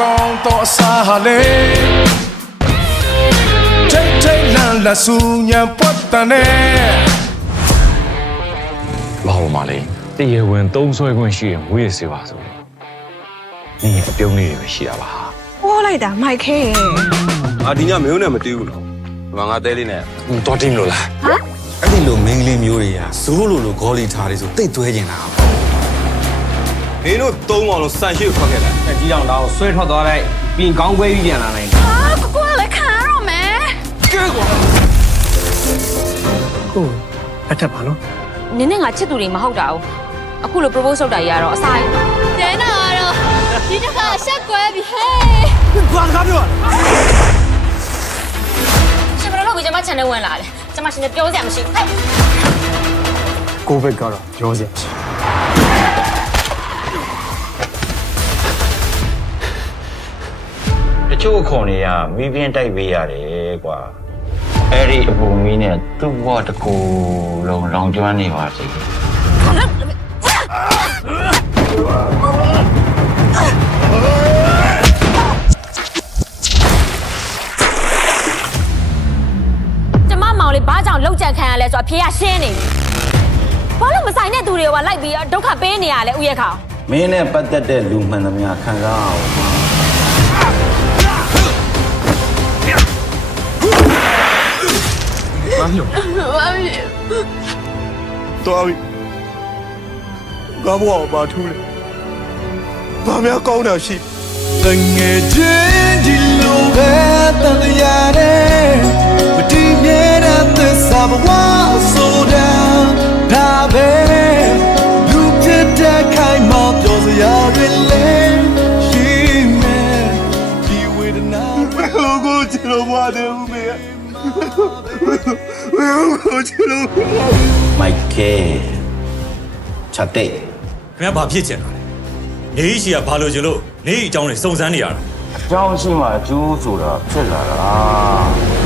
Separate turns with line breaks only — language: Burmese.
ကောင်းတော့အစားဟာလေထိတ်ထိတ်လန့်လန့်ဆူညံပွတ်တန်နဲ့
ဘာလို့မလဲတရားဝင်သုံးဆွဲခွင့်ရှိရင်ငွေရစေပါဆိုရင်ဒီအပြုံးလေးတွေပဲရှိတာပါ
ဝေါ်လိုက်တာမိုက်ခဲရဲ့
အာဒီညမင်းနဲ့မတီးဘူးနော်ဒီမှာငါတဲလေးနဲ့
တော်တင်လို့လား
အဲ့ဒီလိုမင်းကလေးမျိုးတွေကဇိုးလိုလိုဂေါ်လီထားတယ်ဆိုတိတ်သွဲကျင်တာ
မင်းတို့သုံးအောင်လို့စံရှိကိုထွက်ခဲ့တယ်
တက်ကြီးအောင်တော့ဆွဲထွက်သွားလိုက်ပြင်ကောင်းပွဲပြီးပြန်လာနိုင်တယ်
အာကိုကိုကလည်းခံရတော့မယ်
နင်းနဲ့ငါချစ်သူတွေမဟုတ်တာ哦အခုလို propose လုပ်တာကြီးကတော့အဆိုင်
တဲနာကတော့ဒီတစ်ခါရှက်ကွဲပြီဟဲ့
ရှင်ဘယ်လိုလုပ်ပြီးကျမ channel ဝင်လာလဲကျမရှင်ပြောစရာမရှိဘူးဟဲ့
ကိုဗစ်ကတော့ပြောစရာမရှိ
တ ချို့အခွန်တွေကမီးပြင်းတိုက်ပေးရတယ်ကွာအဲ့ဒီအပူမီးနဲ့သူ့ဘဝတစ်ခုလုံးလောင်ကျွမ်းနေပါစေ
ကျမမောင်လေးဘာကြောင့်လောက်ကြံခံရလဲဆိုတော့အဖေကရှင်းနေပြီဘာလို့မဆိုင်တဲ့သူတွေကလိုက်ပြီးဒုက္ခပေးနေရလဲဥယျာခေါင်
မင်းနဲ့ပတ်သက်တဲ့လူမှန်သမျှခံစားအောင်
တော်ပြီငါဘဝကိုဘာထူးလဲဘာများကောင်းတာရှိ
တငယ်ချင်းဒီလိုပဲတန်ရတယ်မတည်မြဲတဲ့သစ္စာဘဝဆိုတာဒါပဲလူဖြစ်တဲ့ခိုင်မောပြောစရာတွေလဲရှိမယ်ဒီဝေဒနာ
ဘယ်ကိုချလို့မတယ်ဦးမေ ဘယ်ကိုချလို့
မိုက်ကဲချက်တဲ့
ခင်ဗျာဘာဖြစ်ချင်တာလဲနေရှိကဘာလို့ကျလို့နေအကြောင်းတွေစုံစမ်းနေရတာ
အကြောင်းရှိမှအကျိုးဆိုတာဖြစ်လာတာ
အဲ့ဒါလောကတာ